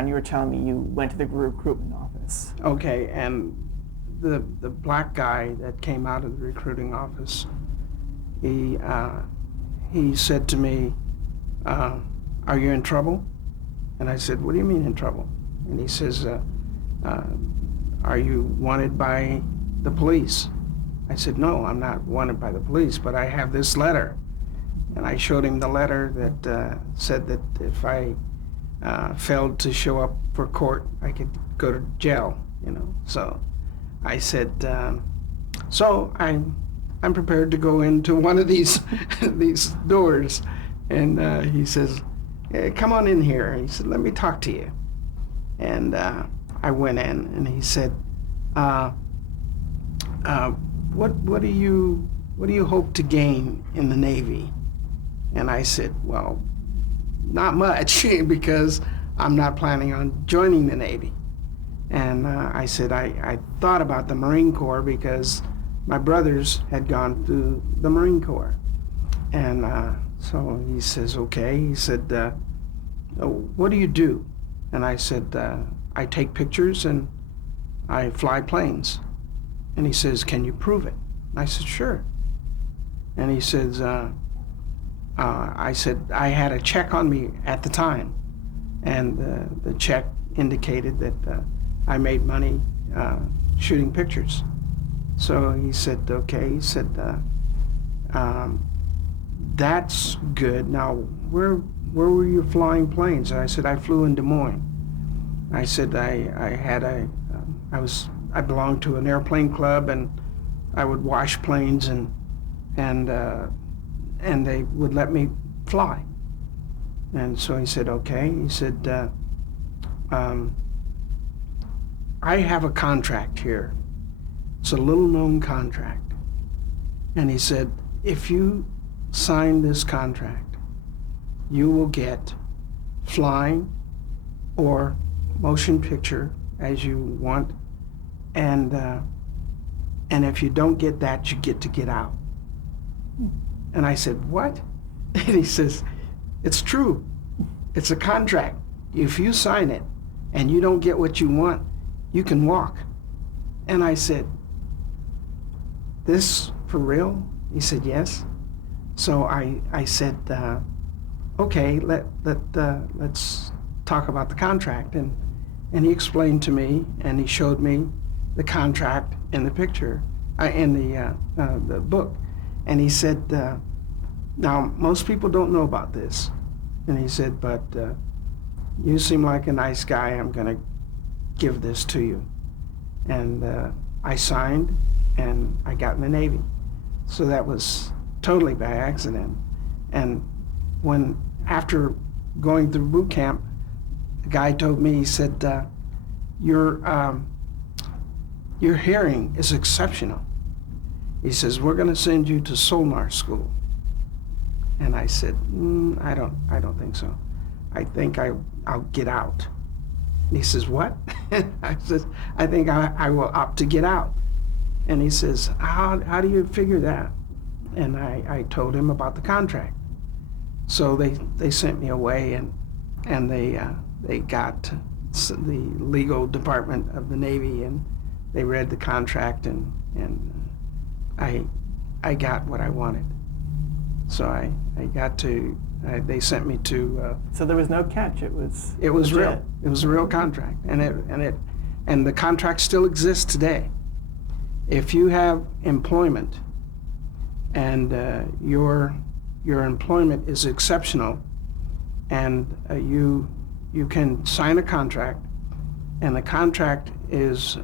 And you were telling me you went to the recruitment office. Okay, and the black guy that came out of the recruiting office, he said to me, "Are you in trouble?" And I said, "What do you mean in trouble?" And he says, "Are you wanted by the police?" I said, "No, I'm not wanted by the police, but I have this letter." And I showed him the letter that said that if I failed to show up for court, I could go to jail, you know. So I said, so I'm prepared to go into one of these these doors. And he says, "Come on in here." He said, "Let me talk to you." And I went in, and he said, what do you hope to gain in the Navy?" And I said, "Well, not much," because I'm not planning on joining the Navy. And I said, I thought about the Marine Corps because my brothers had gone through the Marine Corps. And so he says, okay. He said, "What do you do?" And I said, "I take pictures and I fly planes." And he says, "Can you prove it?" And I said, "Sure." And he says, I said, I had a check on me at the time, and the check indicated that I made money shooting pictures. So he said, okay. He said, "That's good. Now, where were you flying planes?" And I said, "I flew in Des Moines." I said, I belonged to an airplane club, and I would wash planes, and they would let me fly. And so he said, okay. He said, "I have a contract here. It's a little known contract." And he said, "If you sign this contract, you will get flying or motion picture as you want. And if you don't get that, you get to get out." And I said, "What?" And he says, "It's true. It's a contract. If you sign it and you don't get what you want, you can walk." And I said, "This for real?" He said, "Yes." So I said, okay, let's talk about the contract. And he explained to me, and he showed me the contract in the picture, in the book. And he said, "Now, most people don't know about this." And he said, "But you seem like a nice guy. I'm going to give this to you." And I signed, and I got in the Navy. So that was totally by accident. And after going through boot camp, the guy told me, he said, your hearing is exceptional." He says, "We're going to send you to sonar school." And I said, I don't think so. I think I'll get out." And he says, "What?" I said, "I think I will opt to get out." And he says, how do you figure that?" And I told him about the contract. So they sent me away, and they got the legal department of the Navy, and they read the contract, and I got what I wanted. So I got to, they sent me to. So there was no catch. It was legit. Real. It was a real contract, and the contract still exists today. If you have employment, and your employment is exceptional, and you can sign a contract, and the contract is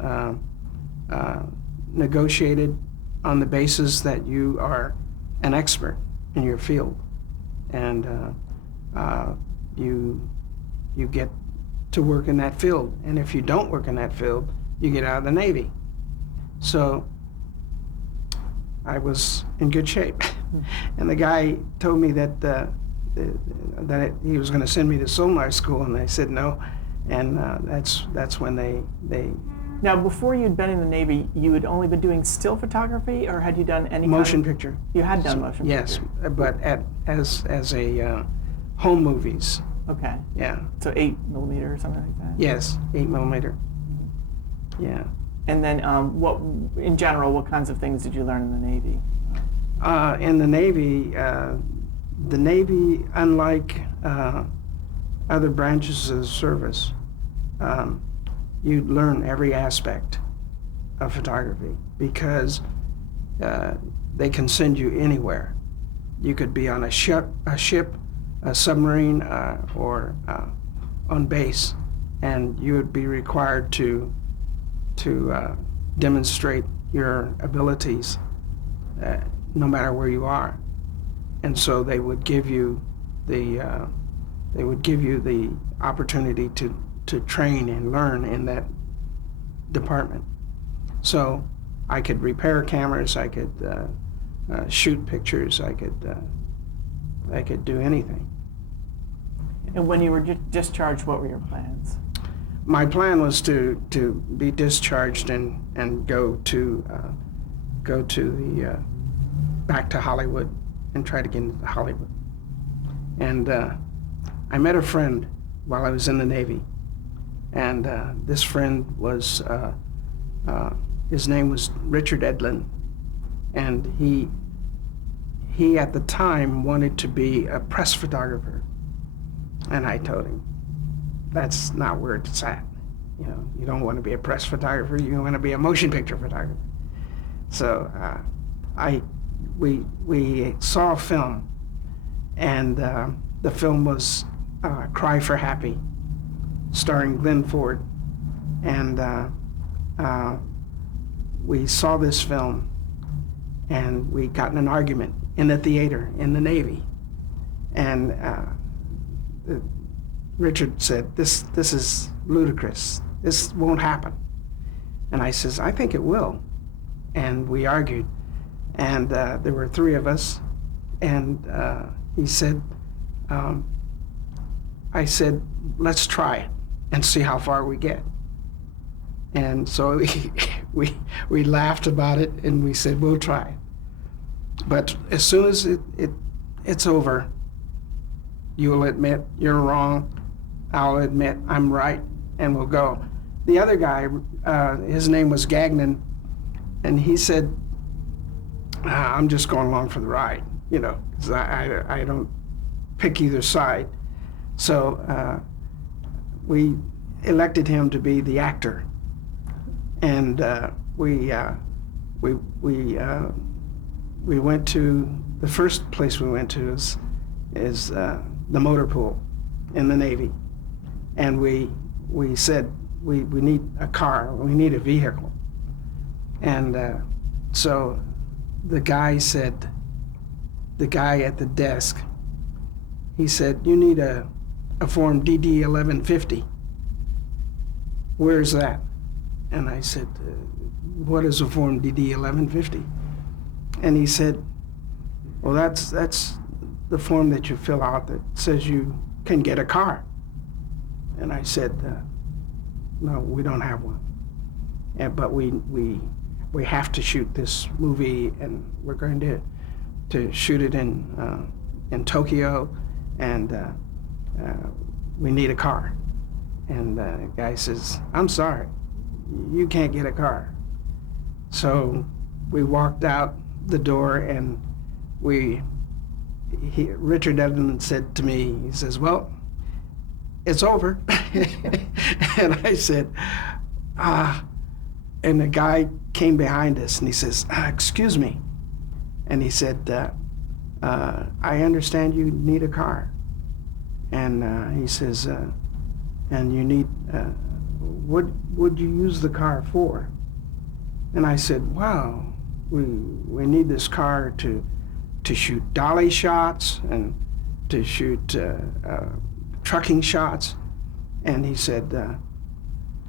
negotiated on the basis that you are an expert in your field, and you get to work in that field. And if you don't work in that field, you get out of the Navy. So I was in good shape. And the guy told me that he was going to send me to sonar school, and I said no. And that's when they. Now, before you'd been in the Navy, you had only been doing still photography, or had you done any motion picture? You had done motion picture. Yes, but as a home movies. Okay. Yeah. So 8 millimeter or something like that? Yes, 8 millimeter. Yeah. And then in general, what kinds of things did you learn in the Navy? In the Navy, unlike other branches of the service, you learn every aspect of photography because they can send you anywhere. You could be on a ship, a submarine, or on base, and you would be required to demonstrate your abilities no matter where you are. And so they would give you the opportunity to train and learn in that department. So I could repair cameras, I could shoot pictures, I could do anything. And when you were discharged, what were your plans? My plan was to be discharged and go to the back to Hollywood and try to get into Hollywood. And I met a friend while I was in the Navy, and this friend was his name was Richard Edlin, and he at the time wanted to be a press photographer. And I told him, that's not where it's at. You know, you don't want to be a press photographer, you want to be a motion picture photographer. So we saw a film, and the film was Cry for Happy, starring Glenn Ford. And we saw this film, and we got in an argument in the theater in the Navy. And Richard said, this is ludicrous. This won't happen. And I says, I think it will. And we argued. And there were 3 of us. And he said, I said, let's try it and see how far we get. And so we laughed about it, and we said, we'll try. But as soon as it's over, you'll admit you're wrong, I'll admit I'm right, and we'll go. The other guy, his name was Gagnon, and he said, I'm just going along for the ride, you know, 'cause I don't pick either side. So we elected him to be the actor, and we went to, the first place we went to is the motor pool in the Navy. And we said, we need a car, we need a vehicle. And so the guy said, the guy at the desk, he said, you need a form DD 1150. Where's that? And I said, what is a form DD 1150? And he said, well, that's the form that you fill out that says you can get a car. And I said, no, we don't have one. But we have to shoot this movie, and we're going to shoot it in Tokyo, and we need a car. And the guy says, I'm sorry, you can't get a car. So we walked out the door, and Richard Edlin said to me, he says, well, it's over. And I said, and the guy came behind us, and he says, excuse me. And he said, I understand you need a car. And he says, and you need, what would you use the car for? And I said, wow, we need this car to shoot dolly shots and to shoot trucking shots. And he said,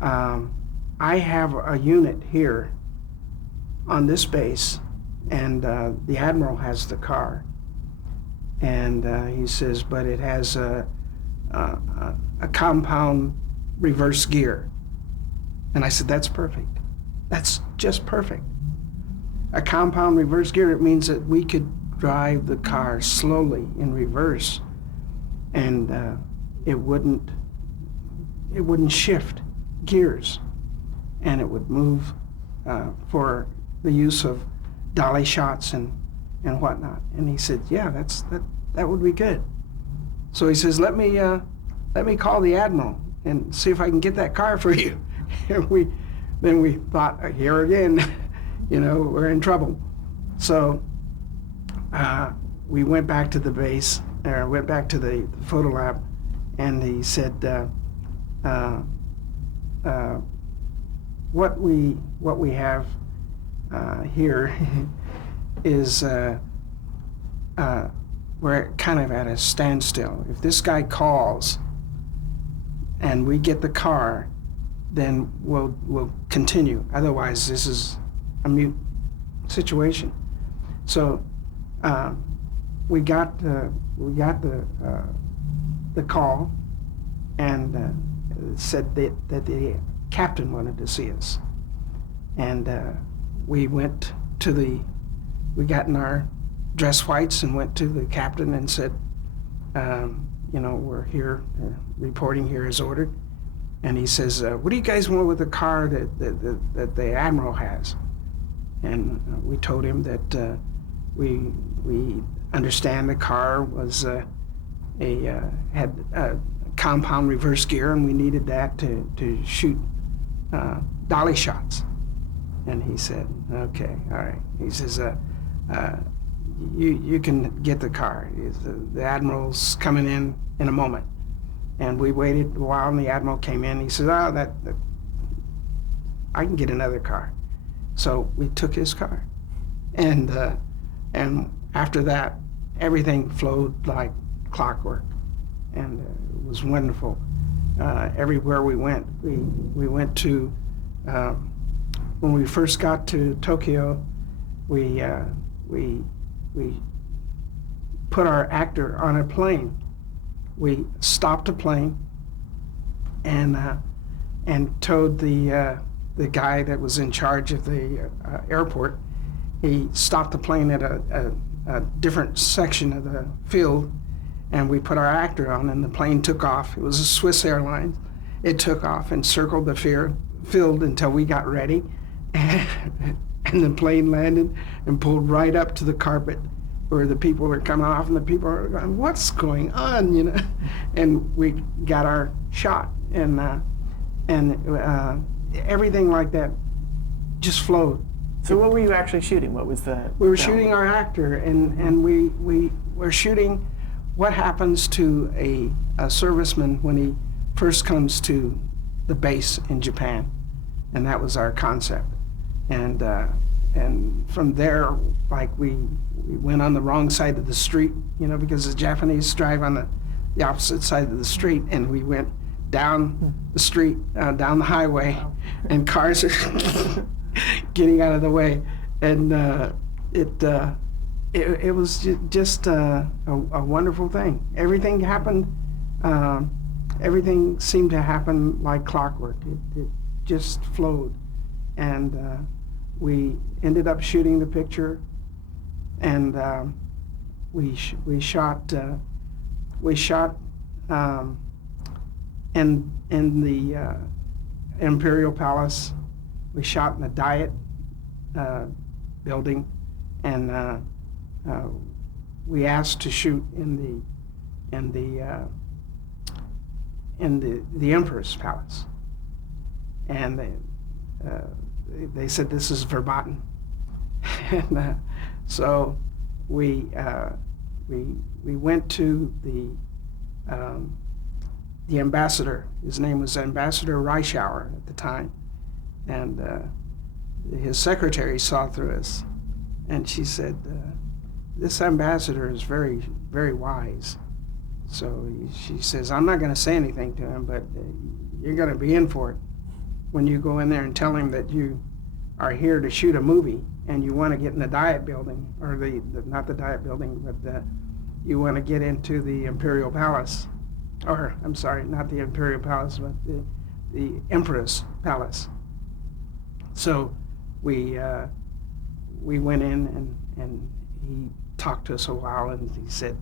I have a unit here on this base, and the Admiral has the car. And he says, but it has a compound reverse gear. And I said, that's perfect. That's just perfect. A compound reverse gear, it means that we could drive the car slowly in reverse, and it wouldn't shift gears, and it would move for the use of dolly shots and whatnot. And he said, yeah, that would be good. So he says, let me call the admiral and see if I can get that car for you. And then we thought, here again, we're in trouble. So we went back to the base, or went back to the photo lab, and he said, what we have here is we're kind of at a standstill. If this guy calls and we get the car, then we'll continue. Otherwise, this is a mute situation. So we got the call, and said that the captain wanted to see us, and we got in our dress whites and went to the captain and said, we're here, reporting here as ordered. And he says, what do you guys want with the car that the admiral has? And we told him that we understand the car was had a compound reverse gear, and we needed that to shoot dolly shots. And he said, okay, all right. He says, you can get the car. The admiral's coming in a moment. And we waited a while, and the admiral came in. He said, I can get another car. So we took his car. And after that, everything flowed like clockwork. And it was wonderful. Everywhere we went, we went to, when we first got to Tokyo, we put our actor on a plane. We stopped a plane and told the guy that was in charge of the airport. He stopped the plane at a different section of the field, and we put our actor on, and the plane took off. It was a Swiss Airlines. It took off and circled the field until we got ready, and the plane landed and pulled right up to the carpet where the people were coming off, and the people are going, what's going on, And we got our shot, and everything like that just flowed. So what were you actually shooting? What was the We were film? shooting our actor, and we were shooting what happens to a serviceman when he first comes to the base in Japan, and that was our concept. And from there, like we went on the wrong side of the street, because the Japanese drive on the opposite side of the street, and we went down the street, down the highway, Wow. and cars are getting out of the way, and it was just a wonderful thing. Everything happened. Everything seemed to happen like clockwork. It just flowed, and we ended up shooting the picture, and we shot in the Imperial Palace. We shot in the Diet building, and we asked to shoot in the Emperor's Palace, and they said this is verboten, and so we went to the ambassador. His name was Ambassador Reischauer at the time, and his secretary saw through us, and she said, this ambassador is very, very wise. So she says, I'm not going to say anything to him, but you're going to be in for it when you go in there and tell him that you are here to shoot a movie and you want to get in the Diet building, or not the Diet building, but you want to get into the Imperial Palace, or I'm sorry, not the Imperial Palace, but the Emperor's Palace. So we went in, and he talked to us a while, and he said,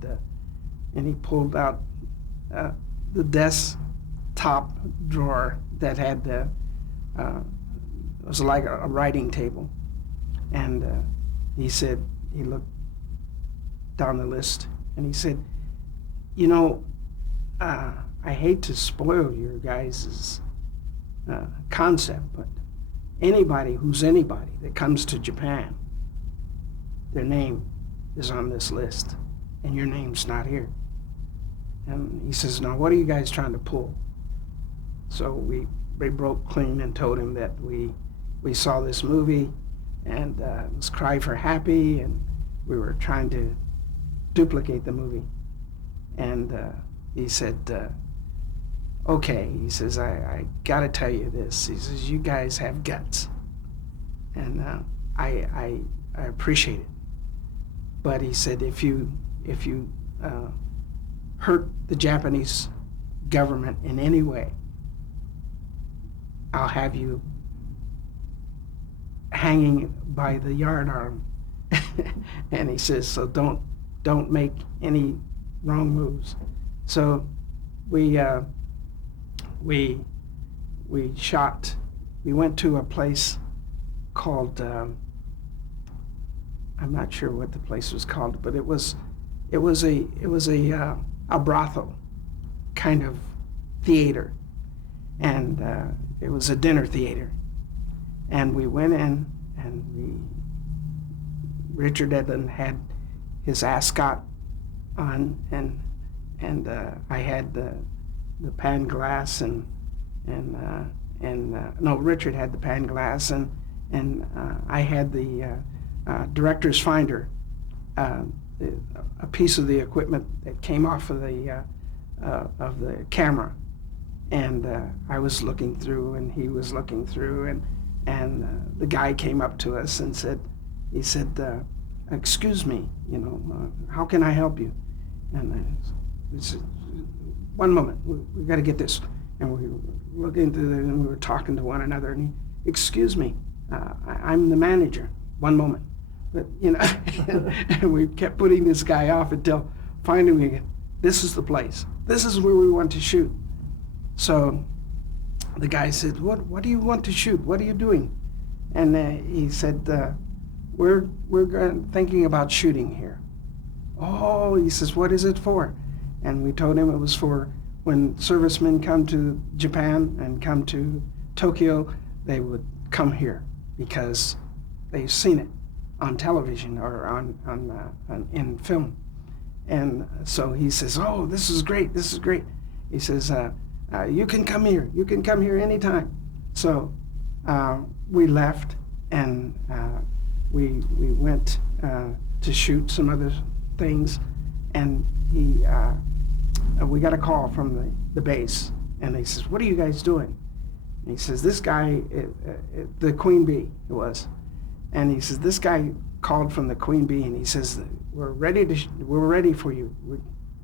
and he pulled out the desk top drawer that had the, it was like a writing table. And he said, he looked down the list and he said, you know, I hate to spoil your guys' concept, but anybody who's anybody that comes to Japan, their name is on this list, and your name's not here. And he says, now what are you guys trying to pull? So we broke clean and told him that we saw this movie, and it was Cry for Happy, and we were trying to duplicate the movie. And he said, okay, he says, I gotta tell you this. He says, you guys have guts, and I appreciate it. But he said, if you hurt the Japanese government in any way, I'll have you hanging by the yardarm. And he says, so don't make any wrong moves. So we shot. We went to a place called, I'm not sure what the place was called, but it was a brothel kind of theater, and it was a dinner theater. And we went in, and Richard Edlund had his ascot on, and I had the pan glass, and no, Richard had the pan glass, and I had the director's finder, a piece of the equipment that came off of the camera, and I was looking through, and he was looking through, and the guy came up to us and said, excuse me, how can I help you? And I said, one moment, we got to get this. And we were looking through there, and we were talking to one another, and he, excuse me, I'm the manager, one moment. But, and we kept putting this guy off until finally we, this is the place. This is where we want to shoot. So the guy said, what do you want to shoot? What are you doing? And he said, we're thinking about shooting here. Oh, he says, what is it for? And we told him it was for when servicemen come to Japan and come to Tokyo, they would come here because they've seen it on television or in film. And so he says, oh, this is great, this is great. He says, you can come here anytime. So we left, and we went to shoot some other things, and we got a call from the base, and he says, what are you guys doing? And he says, this guy, the Queen Bee it was, and he says, this guy called from the Queen Bee, and he says, we're ready for you.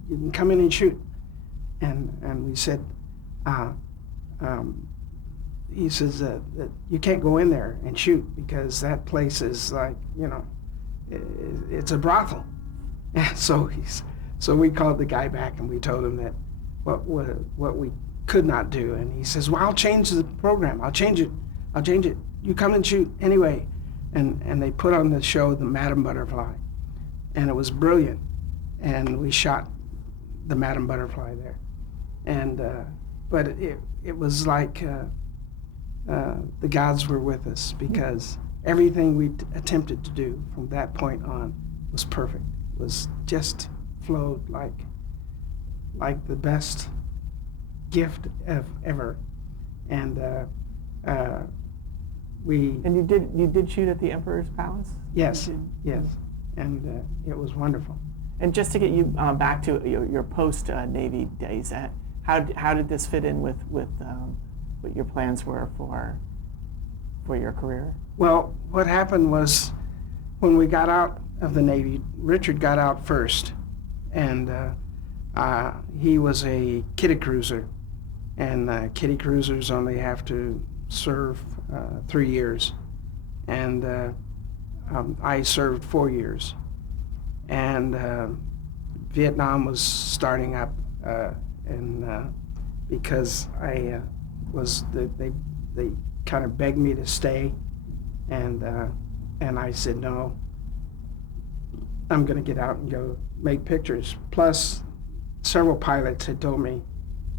You can come in and shoot. And we said, he says that you can't go in there and shoot because that place is like, it's a brothel. So we called the guy back, and we told him that what we could not do. And he says, well, I'll change the program. I'll change it. You come and shoot anyway. And they put on the show, the Madam Butterfly, and it was brilliant. And we shot the Madam Butterfly there. And but it was like the gods were with us, because everything we attempted to do from that point on was perfect. It was just flowed like the best gift ever. And And you did shoot at the Emperor's Palace? Yes, yes, and it was wonderful. And just to get you back to your post-Navy days, how did this fit in with what your plans were for your career? Well, what happened was, when we got out of the Navy, Richard got out first, and he was a kitty cruiser, and kitty cruisers only have to serve 3 years, and I served 4 years, and Vietnam was starting up in because they kind of begged me to stay, and I said no. I'm going to get out and go make pictures. Plus, several pilots had told me,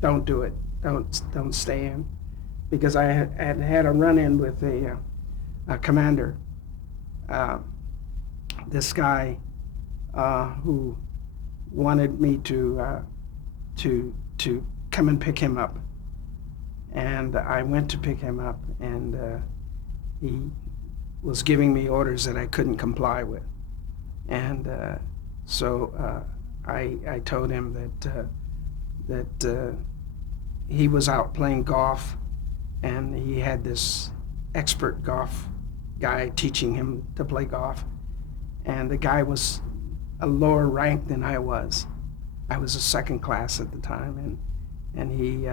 "Don't do it. Don't stay in," because I had a run-in with a commander. This guy who wanted me to come and pick him up, and I went to pick him up, and he was giving me orders that I couldn't comply with, and so I told him that he was out playing golf, and he had this expert golf guy teaching him to play golf, and the guy was a lower rank than I was. I was a second class at the time, and he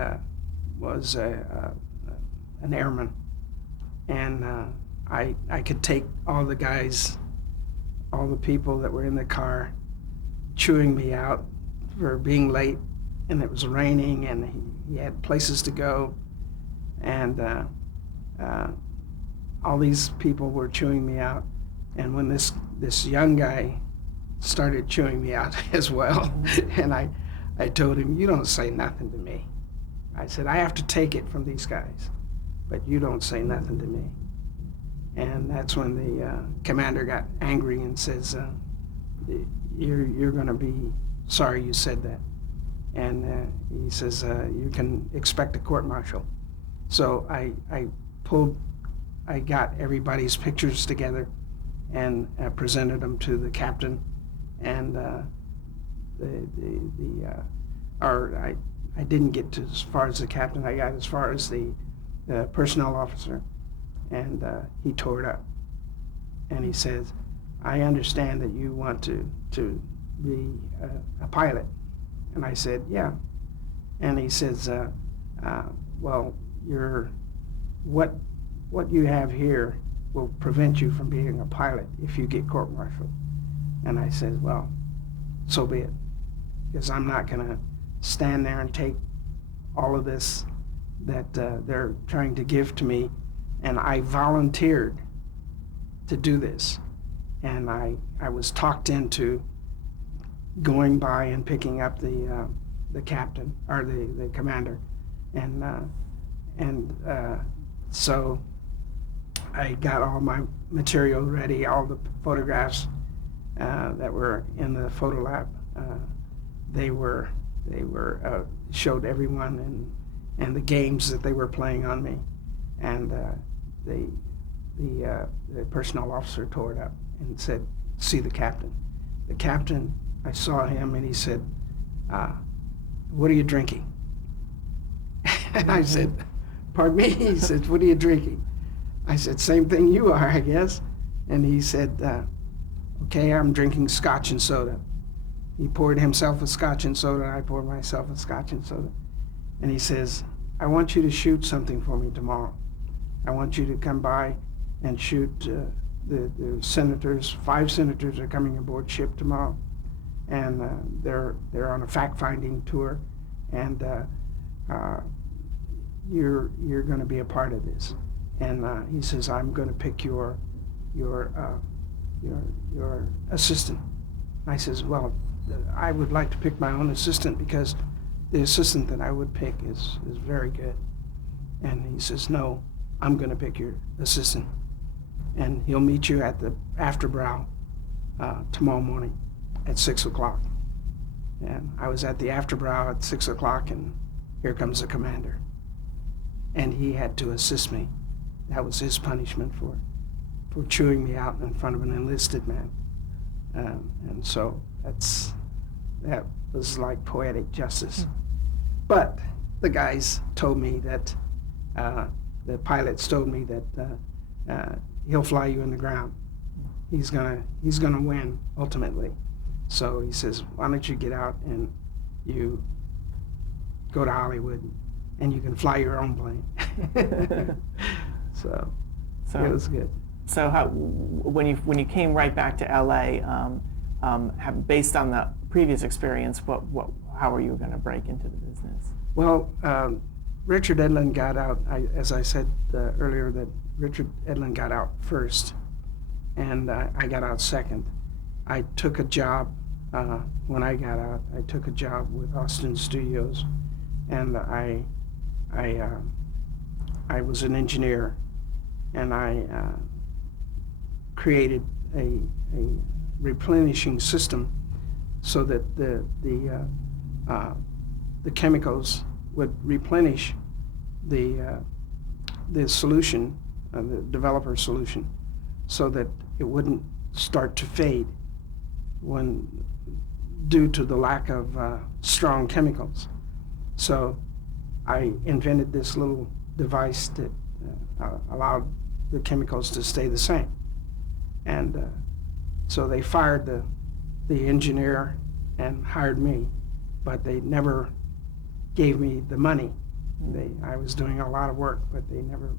was an airman, and I could take all the guys, all the people that were in the car, chewing me out for being late, and it was raining, and he had places to go, and all these people were chewing me out, and when this young guy started chewing me out as well, and I told him, "You don't say nothing to me." I said, "I have to take it from these guys, but you don't say nothing to me." And that's when the commander got angry and says, you're going to be sorry you said that. And he says, you can expect a court-martial. So I got everybody's pictures together and presented them to the captain, and I didn't get to as far as the captain. I got as far as the personnel officer, and he tore it up. And he says, "I understand that you want to be a pilot." And I said, "Yeah." And he says, "Well, what you have here will prevent you from being a pilot if you get court-martialed." And I said, "Well, so be it, because I'm not going to stand there and take all of this that they're trying to give to me, and I volunteered to do this, and I was talked into going by and picking up the captain or the commander, and so I got all my material ready, all the photographs that were in the photo lab. They were showed everyone, and the games that they were playing on me, and the personnel officer tore it up and said, "See the captain." The captain, I saw him, and he said, "What are you drinking?" And I said, "Pardon me?" He said, "What are you drinking?" I said, "Same thing you are, I guess." And he said, "Okay, I'm drinking scotch and soda." He poured himself a scotch and soda, and I poured myself a scotch and soda. And he says, "I want you to shoot something for me tomorrow. I want you to come by and shoot the senators. 5 senators are coming aboard ship tomorrow, and they're on a fact-finding tour, and you're going to be a part of this." And he says, "I'm going to pick your assistant." I says, "Well, I would like to pick my own assistant because the assistant that I would pick is very good." And he says, "No, I'm going to pick your assistant, and he'll meet you at the afterbrow tomorrow morning at 6 o'clock. And I was at the afterbrow at 6 o'clock, and here comes the commander. And he had to assist me. That was his punishment for chewing me out in front of an enlisted man. And so that was like poetic justice. But the guys told me that, the pilots told me that he'll fly you in the ground. He's gonna win ultimately. So he says, "Why don't you get out and you go to Hollywood and you can fly your own plane." So it was good. So when you came right back to LA, based on the previous experience, how were you going to break into the business? Well, Richard Edlund got out, as I said earlier, that Richard Edlund got out first, and I got out second. I took a job, when I got out, I took a job with Austin Studios, and I was an engineer, and I created a replenishing system so that the chemicals would replenish the solution, the developer solution, so that it wouldn't start to fade when due to the lack of strong chemicals. So I invented this little device that allowed the chemicals to stay the same. And so they fired the engineer and hired me, but they never gave me the money. I was doing a lot of work, but they never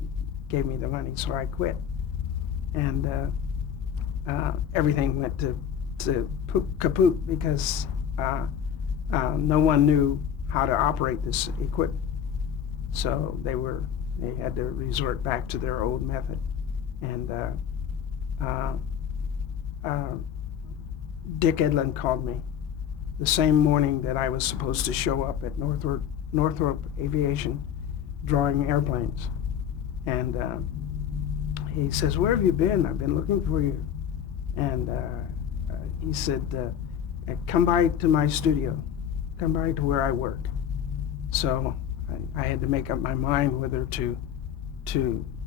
gave me the money, so I quit. And everything went to kaput because no one knew how to operate this equipment. So they had to resort back to their old method. And Dick Edlund called me the same morning that I was supposed to show up at Northrop Aviation drawing airplanes. And he says, "Where have you been? I've been looking for you." And he said, "Come by to my studio. Come by to where I work." So I had to make up my mind whether to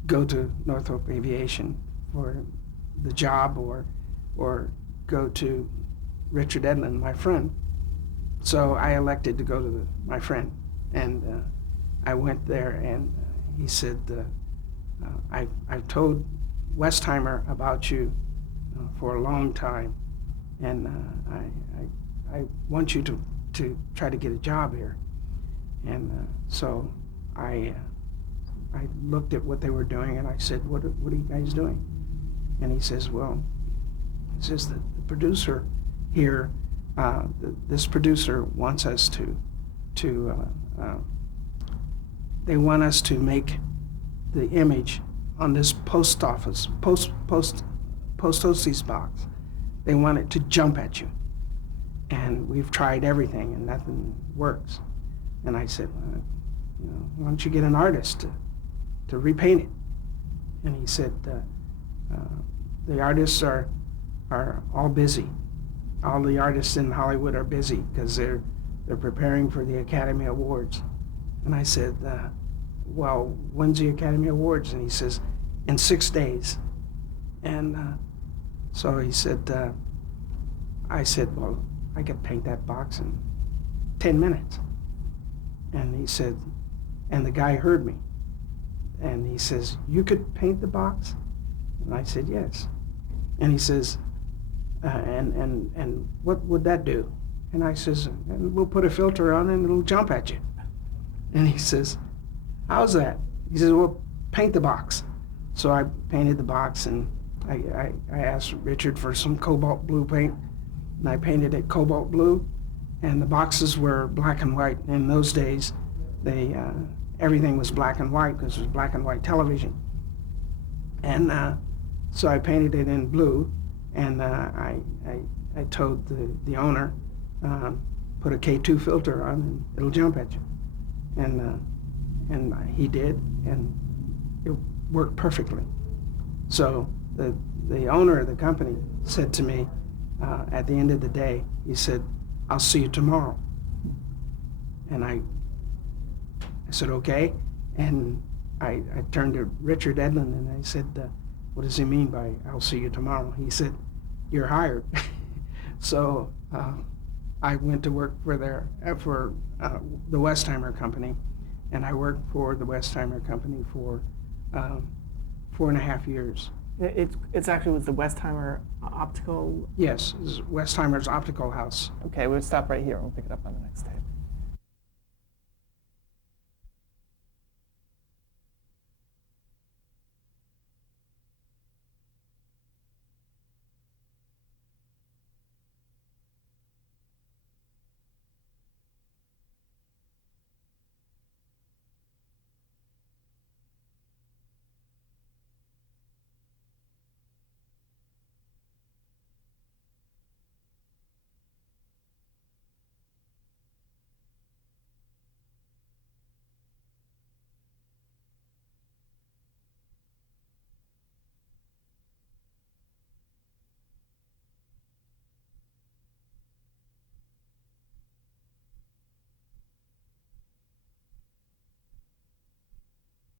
go to Northrop Aviation for the job or go to Richard Edlund, my friend. So I elected to go to my friend, and I went there, and he said, I've told Westheimer about you for a long time, and I want you to try to get a job here. And so I looked at what they were doing, and I said, what are you guys doing? And he says, well, the producer here, this producer wants us they want us to make the image on this post office box. They want it to jump at you. And we've tried everything and nothing works. And I said, well, why don't you get an artist to repaint it? And he said, the artists are all busy. All the artists in Hollywood are busy because they're preparing for the Academy Awards. And I said, well, when's the Academy Awards? And he says, in 6 days. And so he said, I said, well, I could paint that box in 10 minutes. And he said, and the guy heard me. And he says, you could paint the box? And I said, yes. And he says, and what would that do? And I says, and we'll put a filter on and it'll jump at you. And he says, how's that? He says, well, paint the box. So I painted the box, and I asked Richard for some cobalt blue paint, and I painted it cobalt blue, and the boxes were black and white. In those days, everything was black and white because it was black and white television. And so I painted it in blue, and I told the owner, put a K2 filter on and it'll jump at you. And he did, and it worked perfectly. So the owner of the company said to me at the end of the day, he said, I'll see you tomorrow. And I said, okay. And I turned to Richard Edlund and I said, what does he mean by I'll see you tomorrow? He said, you're hired. So I went to work for the Westheimer Company, and I worked for the Westheimer Company for 4.5 years. It's actually was the Westheimer Optical? Yes, it was Westheimer's Optical House. Okay, we'll stop right here. We'll pick it up on the next tape.